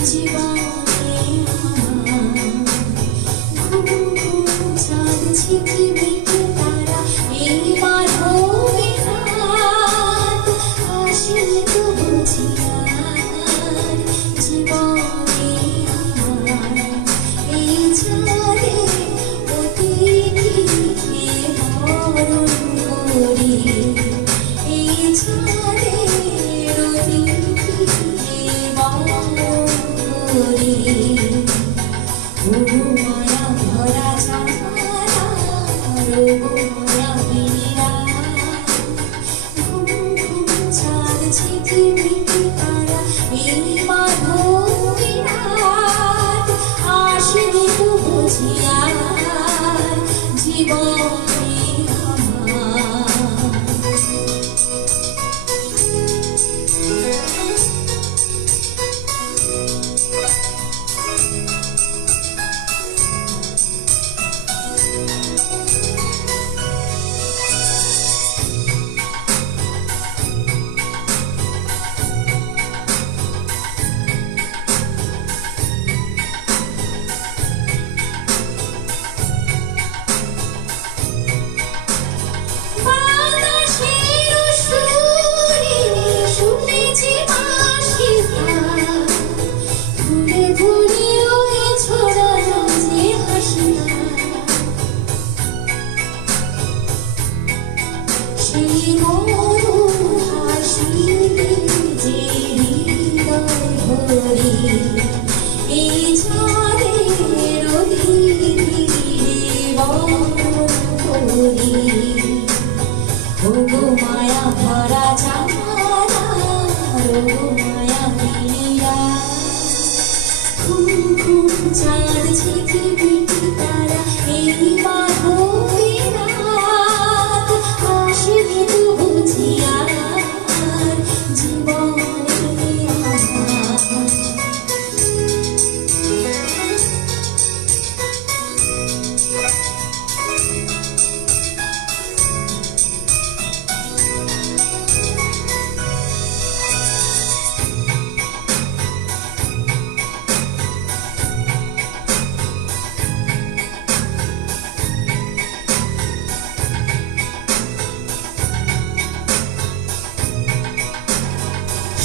জীবনে ঘুম ঘুম চাঁদ ঝিকিমিকি তারা এই মাধবী রাত আসেনি তো বুঝি আর জীবনে এই চাঁদে অতিথি বরণ করি এই চাঁদের অতিথি বরণ করি ওগো মায়া ভরা চাঁদা ওগো মায়া মেরা ঘুম ঘুম চাঁদ ঝিকিমিকি তারা এই মাধবী রাত আসেনি তো বুঝি আর জীবনে আমার এই ঝড়ের করি ওগো মায়া ভরা চাঁদা ওগো মায়া মেরা ঘুম ঘুম চাঁদ ঝিকিমিকি তারা এই মাধবী রাত আসেনি তো বুঝি আর জীবনে আমার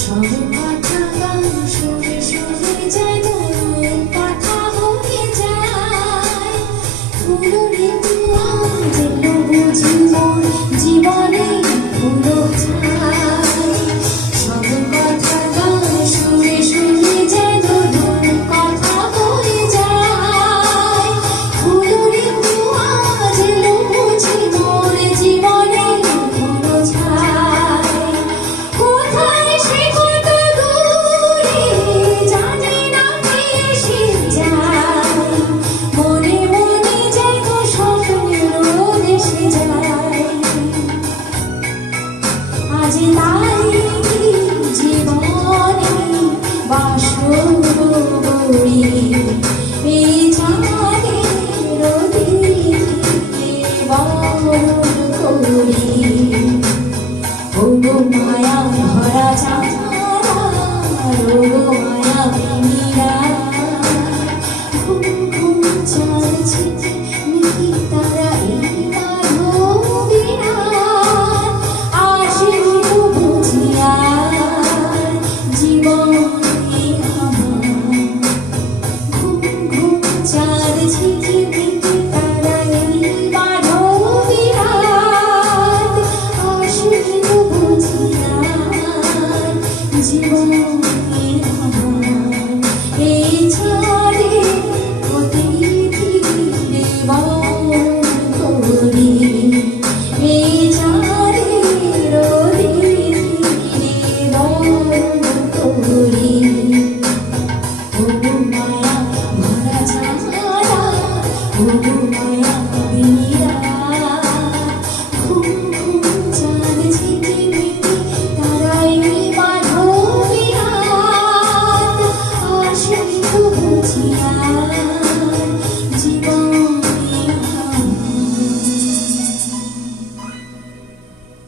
সব কথা